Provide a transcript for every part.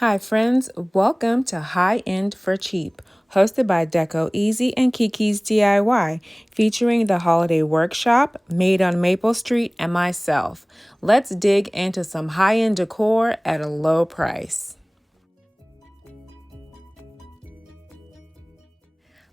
Hi friends, welcome to High-End for Cheap, hosted by Deco Easy and Kiki's DIY, featuring the holiday workshop made on Maple Street and myself. Let's dig into some high-end decor at a low price.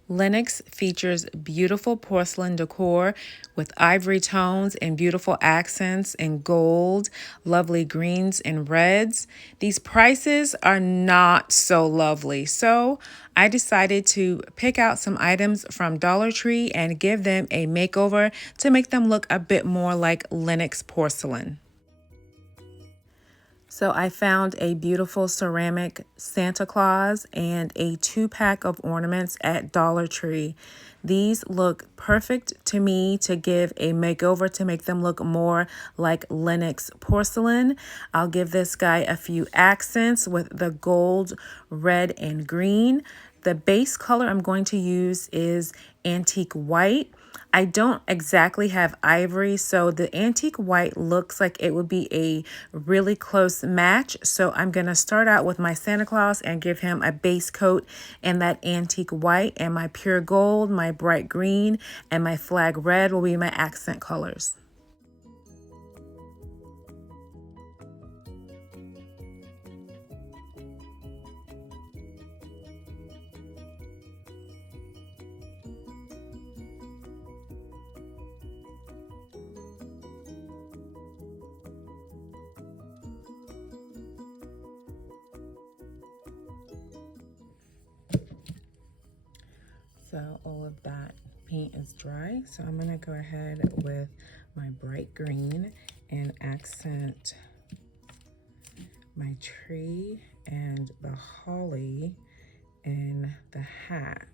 Lenox features beautiful porcelain decor with ivory tones and beautiful accents in gold, lovely greens and reds. These prices are not so lovely, so I decided to pick out some items from DollarTree and give them a makeover to make them look a bit more like Lenox porcelain. So I found a beautiful ceramic Santa Claus and a 2-pack of ornaments at Dollar Tree. These look perfect to me to give a makeover to make them look more like Lenox porcelain. I'll give this guy a few accents with the gold, red, and green. The base color I'm going to use is antique white. I don't exactly have ivory, so the antique white looks like it would be a really close match. So I'm going to start out with my Santa Claus and give him a base coat in that antique white, and my pure gold, my bright green, and my flag red will be my accent colors. So all of that paint is dry. So I'm gonna go ahead with my bright green and accent my tree and the holly in the hat.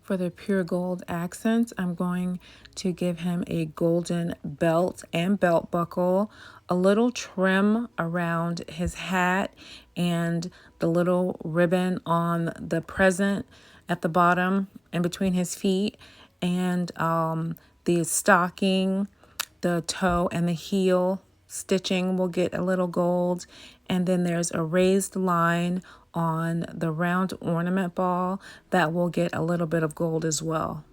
For the pure gold accents, I'm going to give him a golden belt and belt buckle, a little trim around his hat, and the little ribbon on the present at the bottom and between his feet, and the stocking, the toe, and the heel stitching will get a little gold, and then there's a raised line on the round ornament ball that will get a little bit of gold as well.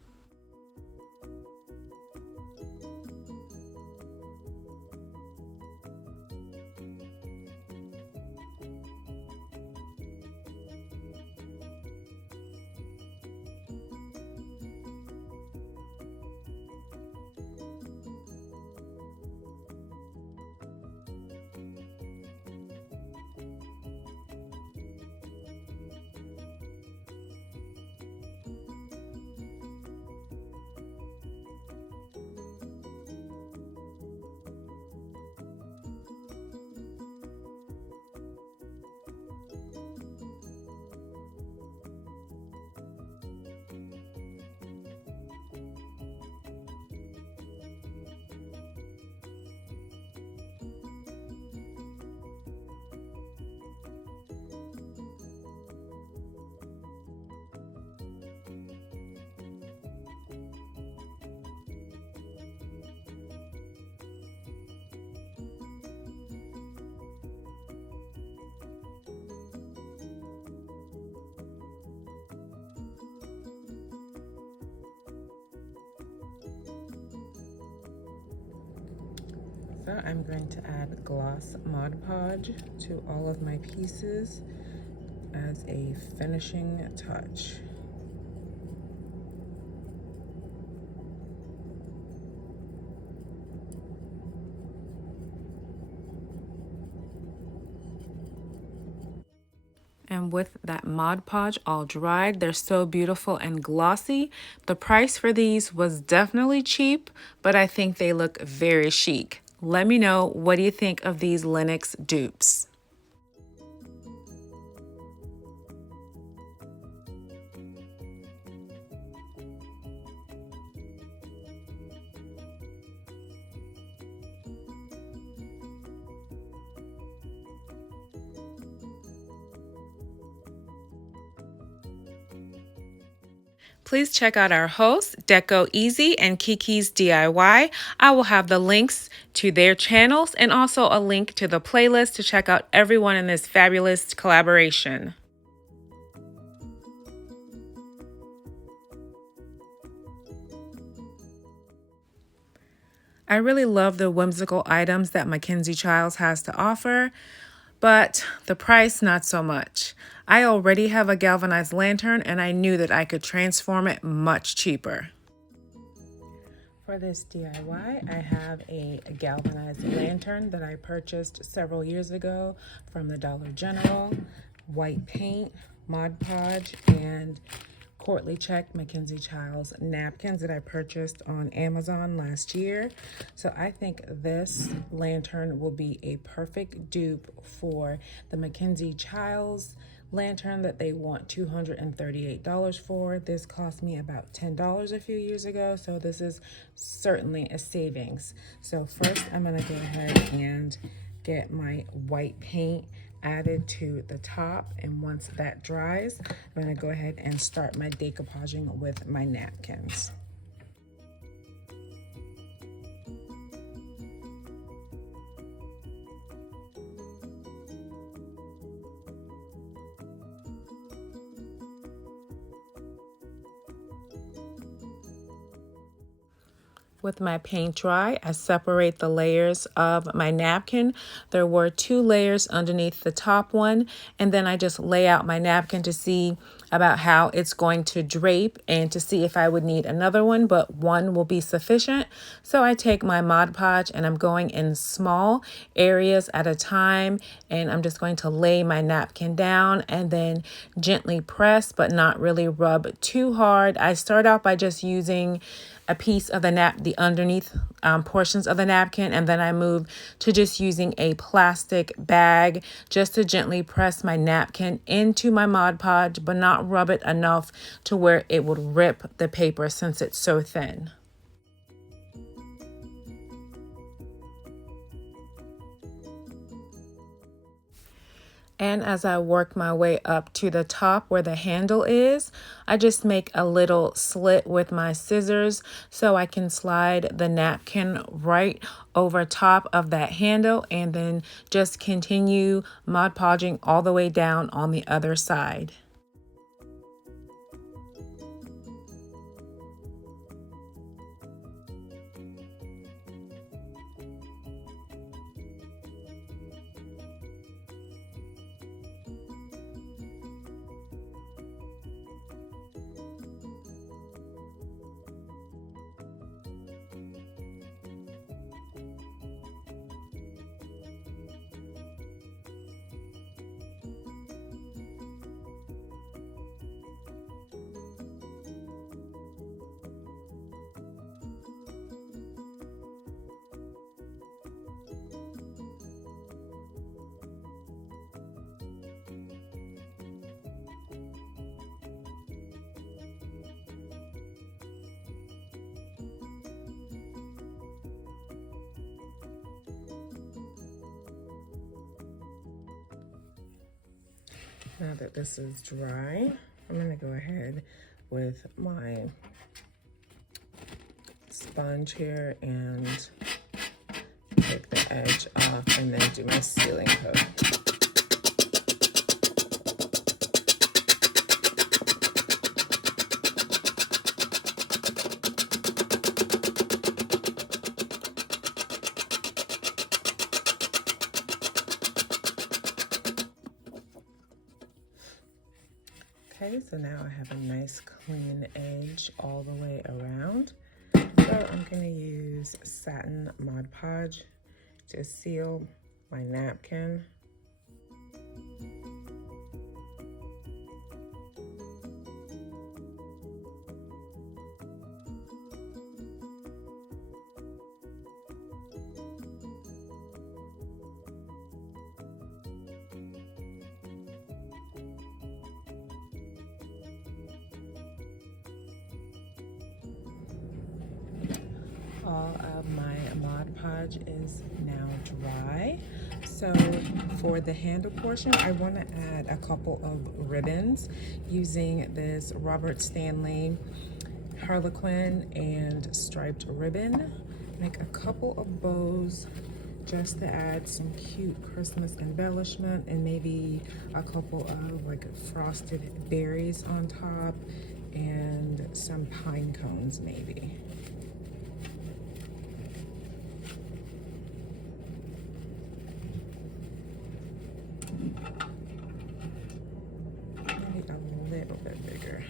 So I'm going to add gloss Mod Podge to all of my pieces as a finishing touch. And with that Mod Podge all dried, they're so beautiful and glossy. The price for these was definitely cheap, but I think they look very chic. Let me know, what do you think of these Lenox dupes? Please check out our hosts, Deco Easy and Kiki's DIY. I will have the links to their channels and also a link to the playlist to check out everyone in this fabulous collaboration. I really love the whimsical items that MacKenzie Childs has to offer, but the price, not so much. I already have a galvanized lantern and I knew that I could transform it much cheaper. For this DIY, I have a galvanized lantern that I purchased several years ago from the Dollar General, white paint, Mod Podge, and Courtly Check MacKenzie Childs napkins that I purchased on Amazon last year. So I think this lantern will be a perfect dupe for the MacKenzie Childs lantern that they want $238 for. This cost me about $10 a few years ago, so this is certainly a savings. So first I'm gonna go ahead and get my white paint added to the top, and once that dries, I'm gonna go ahead and start my decoupaging with my napkins. With my paint dry, I separate the layers of my napkin. There were 2 layers underneath the top one, and then I just lay out my napkin to see about how it's going to drape and to see if I would need another one, but one will be sufficient. So I take my Mod Podge and I'm going in small areas at a time, and I'm just going to lay my napkin down and then gently press, but not really rub too hard. I start out by just using a piece of the underneath portions of the napkin, and then I move to just using a plastic bag just to gently press my napkin into my Mod Podge, but not rub it enough to where it would rip the paper since it's so thin. And as I work my way up to the top where the handle is, I just make a little slit with my scissors so I can slide the napkin right over top of that handle, and then just continue Mod Podging all the way down on the other side. Now that this is dry, I'm gonna go ahead with my sponge here and take the edge off and then do my sealing coat. Okay, so now I have a nice clean edge all the way around. So I'm gonna use satin Mod Podge to seal my napkin. All of my Mod Podge is now dry. So for the handle portion, I want to add a couple of ribbons using this Robert Stanley Harlequin and striped ribbon. Make a couple of bows just to add some cute Christmas embellishment, and maybe a couple of like frosted berries on top and some pine cones maybe. Maybe a little bit bigger.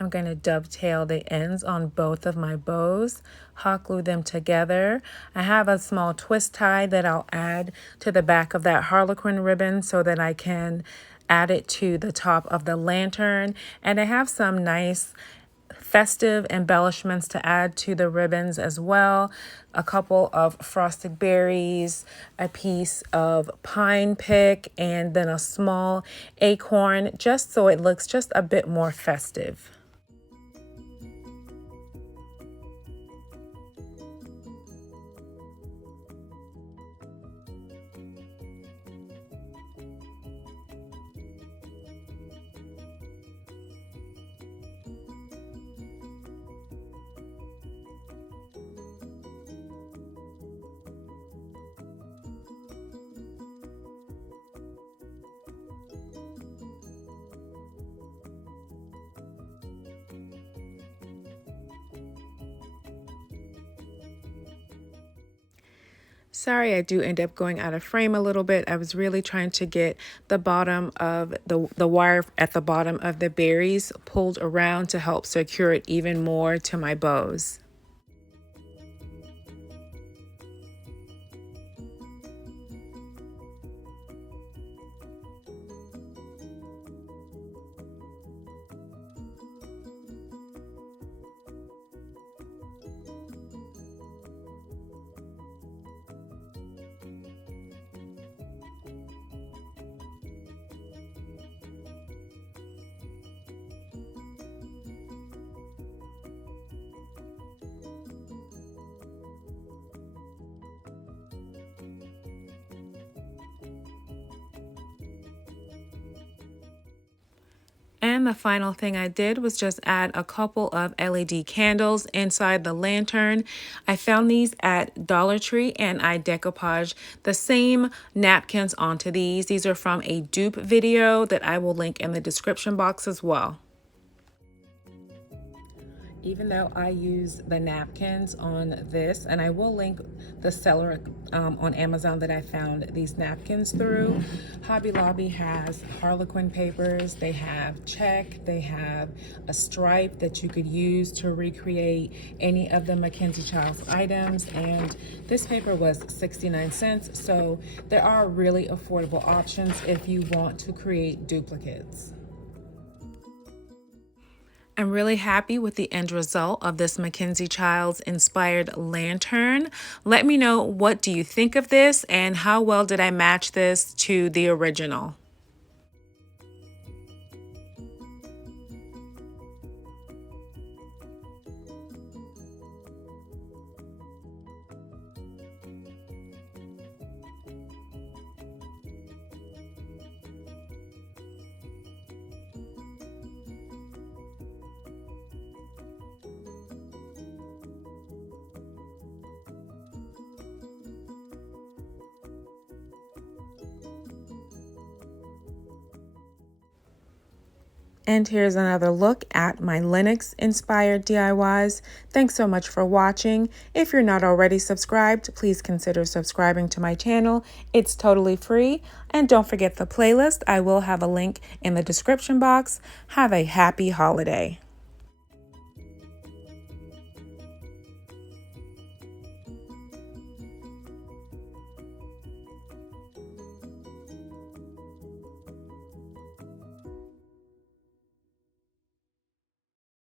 I'm going to dovetail the ends on both of my bows, hot glue them together. I have a small twist tie that I'll add to the back of that Harlequin ribbon so that I can add it to the top of the lantern. And I have some nice festive embellishments to add to the ribbons as well. A couple of frosted berries, a piece of pine pick, and then a small acorn, just so it looks just a bit more festive. Sorry, I do end up going out of frame a little bit. I was really trying to get the bottom of the wire at the bottom of the berries pulled around to help secure it even more to my bows. And the final thing I did was just add a couple of LED candles inside the lantern. I found these at Dollar Tree and I decoupaged the same napkins onto these. These are from a dupe video that I will link in the description box as well. Even though I use the napkins on this, and I will link the seller on Amazon that I found these napkins through. Hobby Lobby has Harlequin papers, they have check, they have a stripe that you could use to recreate any of the MacKenzie Childs items, and this paper was 69 cents, so there are really affordable options if you want to create duplicates. I'm really happy with the end result of this MacKenzie Childs inspired lantern. Let me know, what do you think of this and how well did I match this to the original? And here's another look at my Lenox inspired DIYs. Thanks so much for watching. If you're not already subscribed, please consider subscribing to my channel. It's totally free. And don't forget the playlist. I will have a link in the description box. Have a happy holiday.